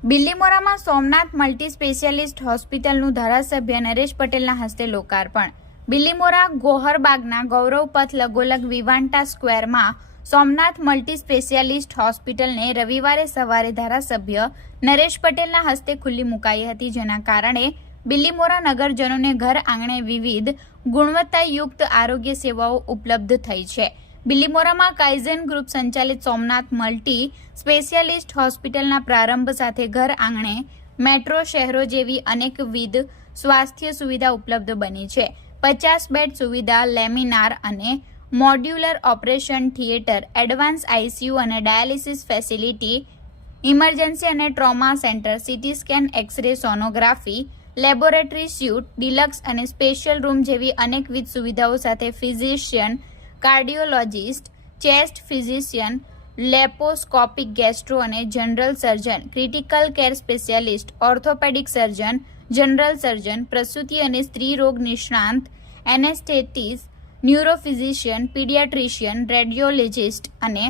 બિલ્લીમોરામાં Somnath multi specialist હોસ્પિટલનું ધારાસભ્ય નરેશ પટેલના હસ્તે લોકાર્પણ। બિલ્લીમોરા ગોહરબાગના ગૌરવ પથ લગોલગ વિવાંટા સ્ક્વેરમાં સોમનાથ મલ્ટી સ્પેશિયાલિસ્ટ હોસ્પિટલને રવિવારે સવારે ધારાસભ્ય નરેશ પટેલના હસ્તે ખુલ્લી મુકાઈ હતી, જેના કારણે બિલ્લીમોરા નગરજનોને ઘર આંગણે વિવિધ ગુણવત્તાયુક્ત આરોગ્ય સેવાઓ ઉપલબ્ધ થઈ છે। બિલ્લીમોરામાં કાઇઝન ગ્રુપ સંચાલિત સોમનાથ મલ્ટી સ્પેશિયાલિસ્ટ હોસ્પિટલના પ્રારંભ સાથે ઘર આંગણે મેટ્રો શહેરો જેવી અનેકવિધ સ્વાસ્થ્ય સુવિધા ઉપલબ્ધ બની છે। 50 બેડ સુવિધા, લેમિનાર અને modular operation theatre, advance ICU અને ડાયાલિસિસ ફેસિલિટી, ઇમરજન્સી અને trauma centre, CT scan, X-ray, sonography, laboratory suite, deluxe અને સ્પેશિયલ રૂમ જેવી અનેકવિધ સુવિધાઓ સાથે physician, cardiologist, chest physician, laparoscopic gastro અને general surgeon, critical care specialist, orthopaedic surgeon, general surgeon, પ્રસૂતિ અને સ્ત્રી રોગ નિષ્ણાંત, એનેસ્થેટિસ્ટ, ન્યુરોફિઝિશિયન, પીડિયાટ્રિશિયન, રેડિયોલોજિસ્ટ અને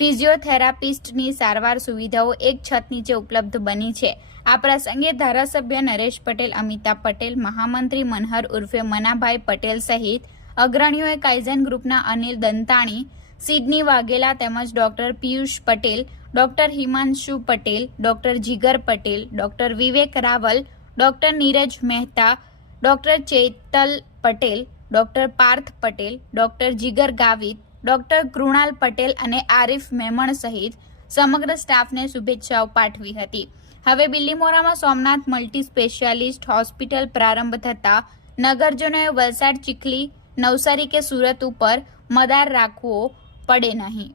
ફિઝિયોથેરાપિસ્ટની સારવાર સુવિધાઓ એક છત નીચે ઉપલબ્ધ બની છે। આ પ્રસંગે ધારાસભ્ય નરેશ પટેલ, અમિતા પટેલ, મહામંત્રી મનહર ઉર્ફે મનાભાઈ પટેલ સહિત અગ્રણીઓએ કાઇઝન ગ્રુપના અનિલ દંતાણી, સિડની વાઘેલા તેમજ doctor Piyush Patel, doctor Himanshu Patel, doctor Jigar Patel, doctor Vivek Raval, doctor Neeraj Mehta, doctor Chetal Patel, doctor Parth Patel, doctor Jigar Gavit, doctor Krunal Patel અને આરિફ મેમણ સહિત સમગ્ર સ્ટાફને શુભેચ્છાઓ પાઠવી હતી। હવે બિલ્લીમોરામાં સોમનાથ મલ્ટી સ્પેશિયાલિસ્ટ હોસ્પિટલ પ્રારંભ થતા નગરજનોએ વલસાડ, ચીખલી, નવસારી કે સુરત ઉપર મદાર રાખવો પડે નહીં।